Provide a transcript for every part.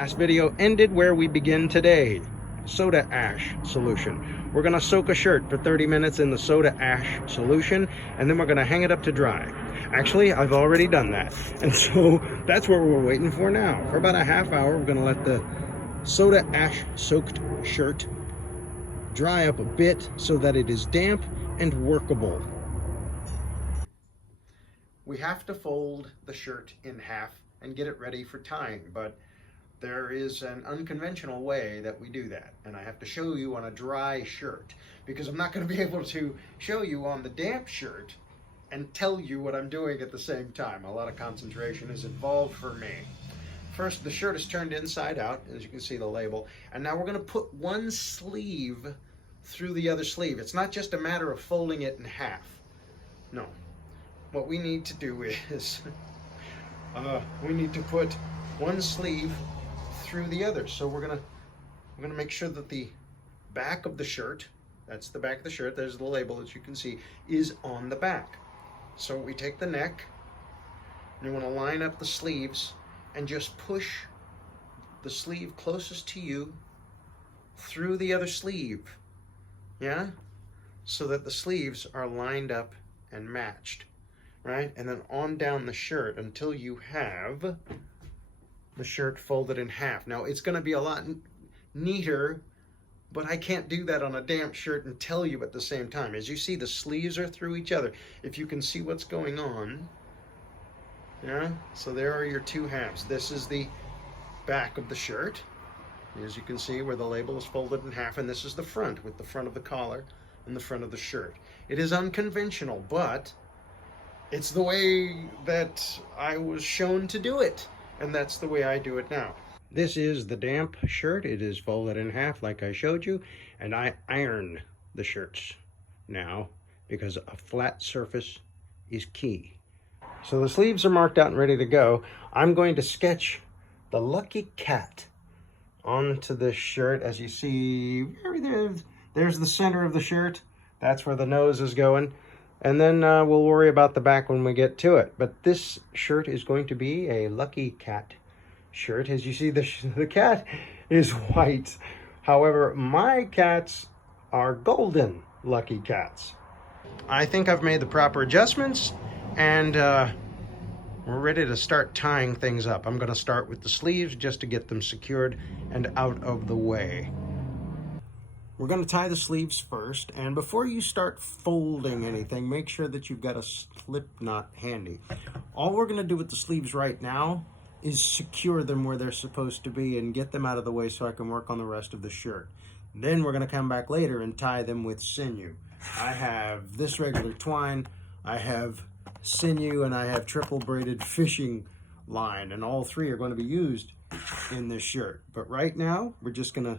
Last video ended where we begin today. Soda ash solution. We're gonna soak a shirt for 30 minutes in the soda ash solution, and then we're gonna hang it up to dry. Actually, I've already done that. And so that's what we're waiting for now. For about a half hour, we're gonna let the soda ash soaked shirt dry up a bit so that it is damp and workable. We have to fold the shirt in half and get it ready for tying, but there is an unconventional way that we do that, and I have to show you on a dry shirt because I'm not going to be able to show you on the damp shirt and tell you what I'm doing at the same time. A lot of concentration is involved for me. First, the shirt is turned inside out, as you can see the label, and now we're going to put one sleeve through the other sleeve. It's not just a matter of folding it in half. No. What we need to do is we need to put one sleeve through the other. So we're gonna make sure that the back of the shirt, that's the back of the shirt, there's the label as you can see, is on the back. So we take the neck, and you want to line up the sleeves and just push the sleeve closest to you through the other sleeve. Yeah? So that the sleeves are lined up and matched. Right? And then on down the shirt until you have the shirt folded in half. Now, it's going to be a lot neater, but I can't do that on a damp shirt and tell you at the same time. As you see, the sleeves are through each other. If you can see what's going on, yeah? So there are your two halves. This is the back of the shirt, as you can see, where the label is folded in half, and this is the front, with the front of the collar and the front of the shirt. It is unconventional, but it's the way that I was shown to do it, and that's the way I do it now. This is the damp shirt. It is folded in half like I showed you, and I iron the shirts now because a flat surface is key. So the sleeves are marked out and ready to go. I'm going to sketch the lucky cat onto this shirt. As you see, there's the center of the shirt. That's where the nose is going. And then we'll worry about the back when we get to it. But this shirt is going to be a lucky cat shirt. As you see, the cat is white. However, my cats are golden lucky cats. I think I've made the proper adjustments, and we're ready to start tying things up. I'm going to start with the sleeves just to get them secured and out of the way. We're going to tie the sleeves first, and before you start folding anything, make sure that you've got a slip knot handy. All we're going to do with the sleeves right now is secure them where they're supposed to be and get them out of the way so I can work on the rest of the shirt. Then we're going to come back later and tie them with sinew. I have this regular twine, I have sinew, and I have triple braided fishing line, and all three are going to be used in this shirt. But right now, we're just going to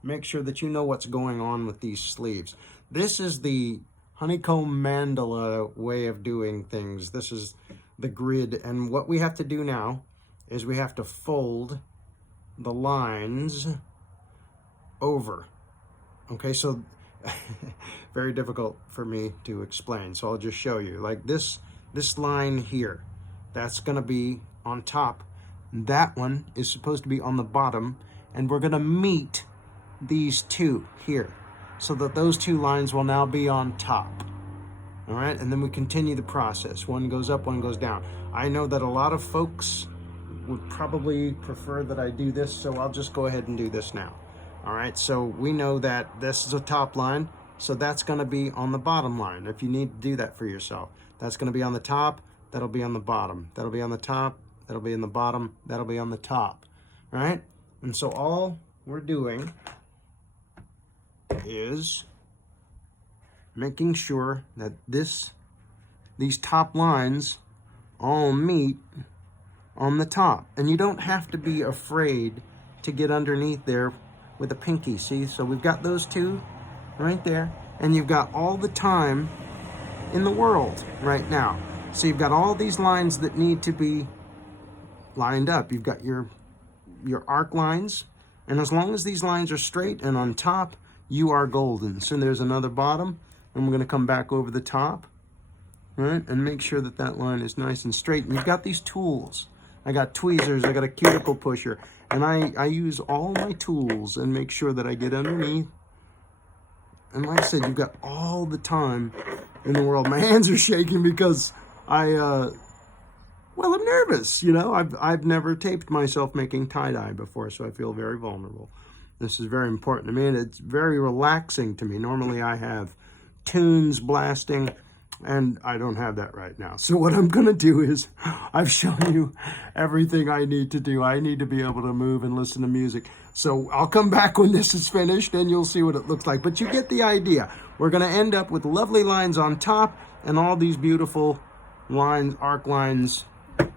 make sure that you know what's going on with these sleeves. This is the honeycomb mandala way of doing things. This is the grid, and what we have to do now is we have to fold the lines over. Okay, so very difficult for me to explain, so I'll just show you. Like this line here, that's gonna be on top. That one is supposed to be on the bottom, and we're gonna meet these two here so that those two lines will now be on top. All right, and then we continue the process. One goes up, one goes down. I know that a lot of folks would probably prefer that I do this, so I'll just go ahead and do this now. All right, so we know that this is a top line, so that's going to be on the bottom line. If you need to do that for yourself, that's going to be on the top, that'll be on the bottom, that'll be on the top, that'll be in the bottom, that'll be on the top. All right, and so all we're doing is making sure that these top lines all meet on the top. And you don't have to be afraid to get underneath there with a pinky, see? So we've got those two right there, and you've got all the time in the world right now. So you've got all these lines that need to be lined up. You've got your arc lines, and as long as these lines are straight and on top, you are golden. So there's another bottom, and we're going to come back over the top, right, and make sure that that line is nice and straight. And you've got these tools. I got tweezers, I got a cuticle pusher, and I use all my tools and make sure that I get underneath. And like I said, you've got all the time in the world. My hands are shaking because well, I'm nervous, you know. I've never taped myself making tie-dye before, so I feel very vulnerable. This is very important to me, and it's very relaxing to me. Normally I have tunes blasting, and I don't have that right now. So what I'm gonna do is, I've shown you everything I need to do. I need to be able to move and listen to music. So I'll come back when this is finished and you'll see what it looks like. But you get the idea. We're gonna end up with lovely lines on top and all these beautiful lines, arc lines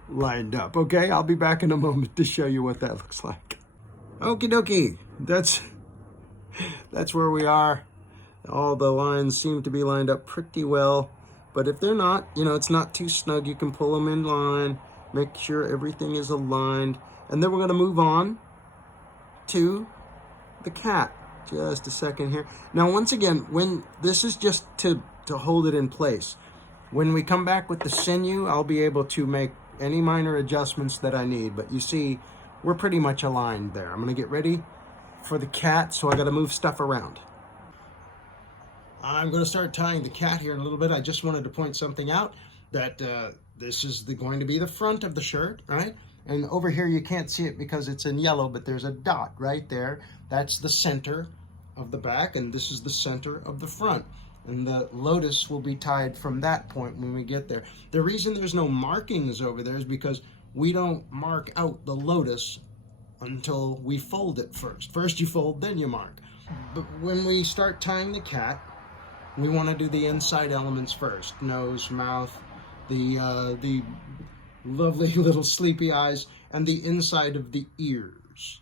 lined up. Okay, I'll be back in a moment to show you what that looks like. Okie dokie, that's where we are. All the lines seem to be lined up pretty well, but if they're not, you know, it's not too snug, you can pull them in line, make sure everything is aligned, and then we're going to move on to the cat. Just a second here. Now, once again, when this is just to hold it in place. When we come back with the sinew, I'll be able to make any minor adjustments that I need, but you see, we're pretty much aligned there. I'm going to get ready for the cat, so I got to move stuff around. I'm going to start tying the cat here in a little bit. I just wanted to point something out, that this is going to be the front of the shirt, right? And over here you can't see it because it's in yellow, but there's a dot right there. That's the center of the back, and this is the center of the front. And the lotus will be tied from that point when we get there. The reason there's no markings over there is because we don't mark out the lotus until we fold it first. First you fold, then you mark. But when we start tying the cat, we want to do the inside elements first. Nose, mouth, the lovely little sleepy eyes, and the inside of the ears.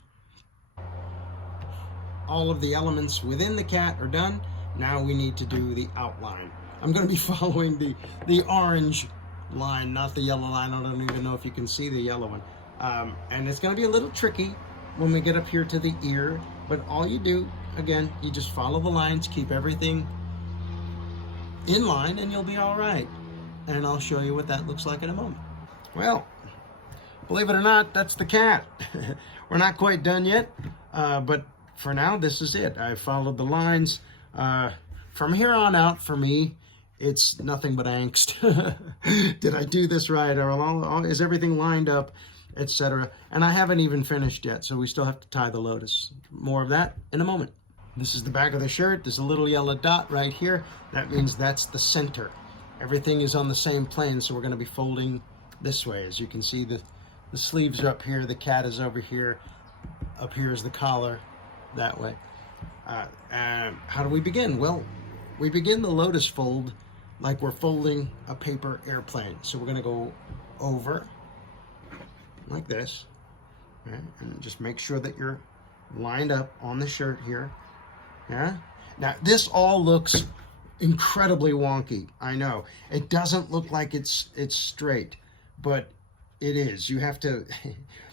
All of the elements within the cat are done. Now we need to do the outline. I'm going to be following the orange line, not the yellow line. I don't even know if you can see the yellow one. And it's going to be a little tricky when we get up here to the ear, but all you do, again, you just follow the lines, keep everything in line, and you'll be all right. And I'll show you what that looks like in a moment. Well, believe it or not, that's the cat. We're not quite done yet, but for now, this is it. I followed the lines. From here on out, for me, it's nothing but angst. Did I do this right? Or is everything lined up, etc.? And I haven't even finished yet, so we still have to tie the lotus. More of that in a moment. This is the back of the shirt. There's a little yellow dot right here. That means that's the center. Everything is on the same plane, so we're going to be folding this way. As you can see, the sleeves are up here, the cat is over here, up here is the collar, that way. How do we begin? Well, we begin the lotus fold like we're folding a paper airplane. So we're going to go over like this, right? And just make sure that you're lined up on the shirt here. Yeah. Now this all looks incredibly wonky. I know it doesn't look like it's straight, but it is. You have to.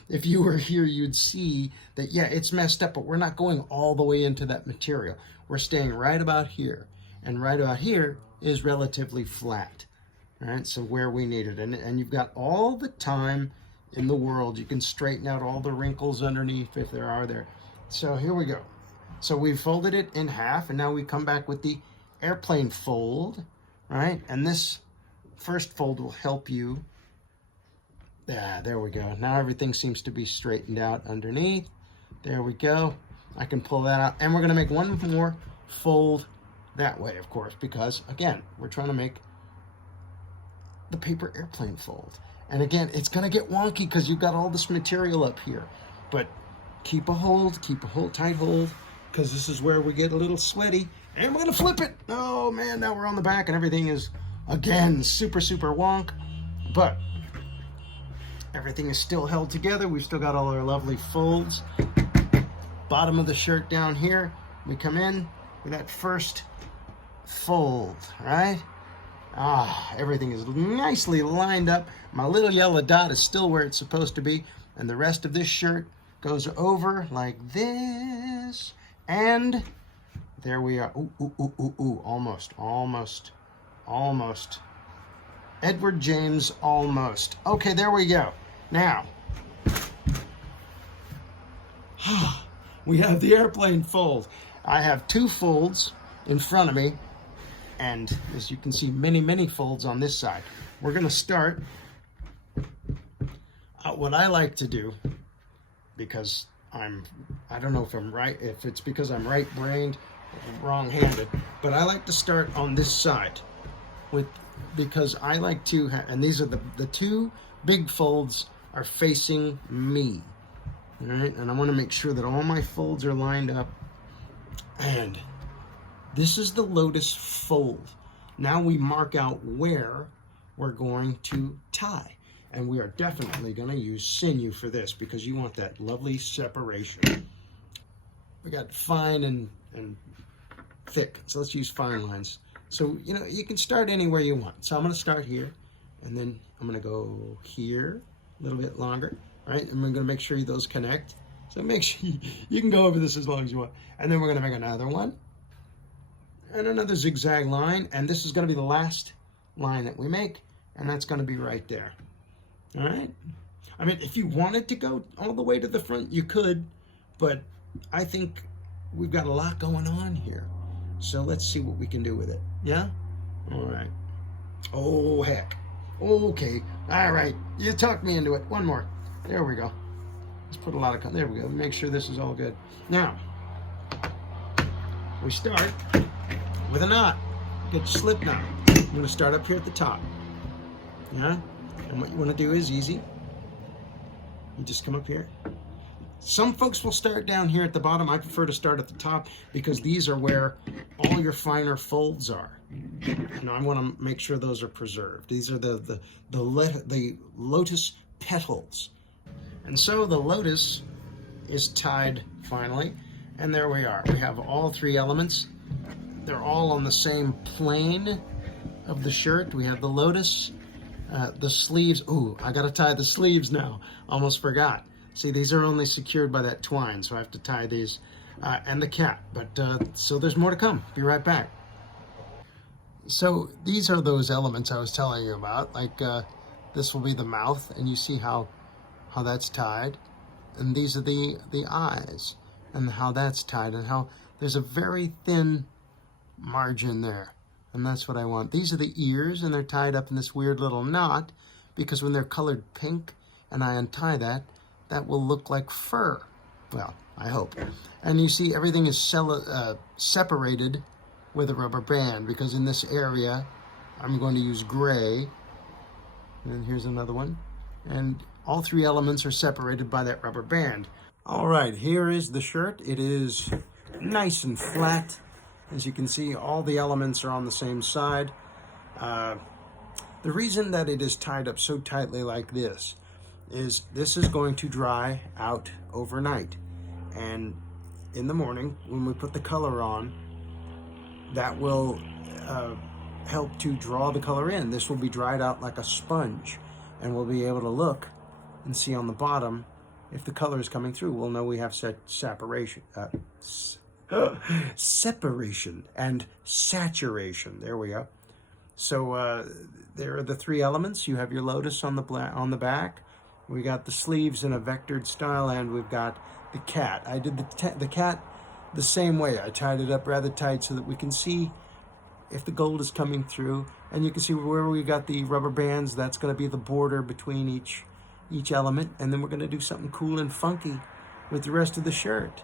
If you were here, you'd see that, yeah, it's messed up, but we're not going all the way into that material. We're staying right about here, and right about here is relatively flat, right? So where we need it, and you've got all the time in the world. You can straighten out all the wrinkles underneath if there are there. So here we go. So we've folded it in half, and now we come back with the airplane fold, right? And this first fold will help you. Yeah, there we go. Now everything seems to be straightened out underneath. There we go. I can pull that out. And we're going to make one more fold that way, of course, because, again, we're trying to make the paper airplane fold. And, again, it's going to get wonky because you've got all this material up here. But keep a hold, tight hold, because this is where we get a little sweaty. And we're going to flip it. Oh, man, now we're on the back and everything is, again, super, super wonk. But everything is still held together. We've still got all our lovely folds. Bottom of the shirt down here. We come in with that first fold, right? Everything is nicely lined up. My little yellow dot is still where it's supposed to be. And the rest of this shirt goes over like this. And there we are. Ooh, almost. Edward James, almost. Okay, there we go. Now, We have the airplane fold. I have 2 folds in front of me, and as you can see, many folds on this side. We're going to start. What I like to do, because I don't know if it's because I'm right-brained or wrong-handed, but I like to start on this side because I like to, and these are the 2 big folds are facing me. All right, and I want to make sure that all my folds are lined up. And this is the lotus fold. Now we mark out where we're going to tie. And we are definitely going to use sinew for this because you want that lovely separation. We got fine and thick, so let's use fine lines. So, you know, you can start anywhere you want. So I'm going to start here, and then I'm going to go here a little bit longer, right? And we're going to make sure those connect. So make sure you can go over this as long as you want. And then we're going to make another one and another zigzag line, and this is going to be the last line that we make, and that's going to be right there. All right. I mean, if you wanted to go all the way to the front, you could, but I think we've got a lot going on here. So let's see what we can do with it. Yeah? All right. Oh, heck. Okay. All right. You talked me into it. One more. There we go. Let's put a lot of, there we go. Make sure this is all good. Now, we start with a knot. Get your slip knot. I'm going to start up here at the top. Yeah? And what you want to do is easy. You just come up here. Some folks will start down here at the bottom. I prefer to start at the top because these are where all your finer folds are. And I want to make sure those are preserved. These are the lotus petals. And so the lotus is tied finally. And there we are. We have all 3 elements. They're all on the same plane of the shirt. We have the lotus. The sleeves, ooh, I gotta tie the sleeves now. Almost forgot. See, these are only secured by that twine, so I have to tie these, and the cat. But, so there's more to come. Be right back. So these are those elements I was telling you about. Like, this will be the mouth, and you see how that's tied. And these are the eyes, and how that's tied, and how there's a very thin margin there. And that's what I want. These are the ears, and they're tied up in this weird little knot because when they're colored pink and I untie that, that will look like fur. Well, I hope. And you see everything is separated with a rubber band because in this area I'm going to use gray. And here's another one. And all 3 elements are separated by that rubber band. All right, here is the shirt. It is nice and flat. As you can see, all the elements are on the same side. The reason that it is tied up so tightly like this is going to dry out overnight. And in the morning, when we put the color on, that will help to draw the color in. This will be dried out like a sponge, and we'll be able to look and see on the bottom if the color is coming through. We'll know we have separation. Separation and saturation. There we go. So there are the 3 elements. You have your lotus on the back. We got the sleeves in a vectored style, and we've got the cat. I did the cat the same way. I tied it up rather tight so that we can see if the gold is coming through, and you can see where we got the rubber bands. That's going to be the border between each element, and then we're going to do something cool and funky with the rest of the shirt.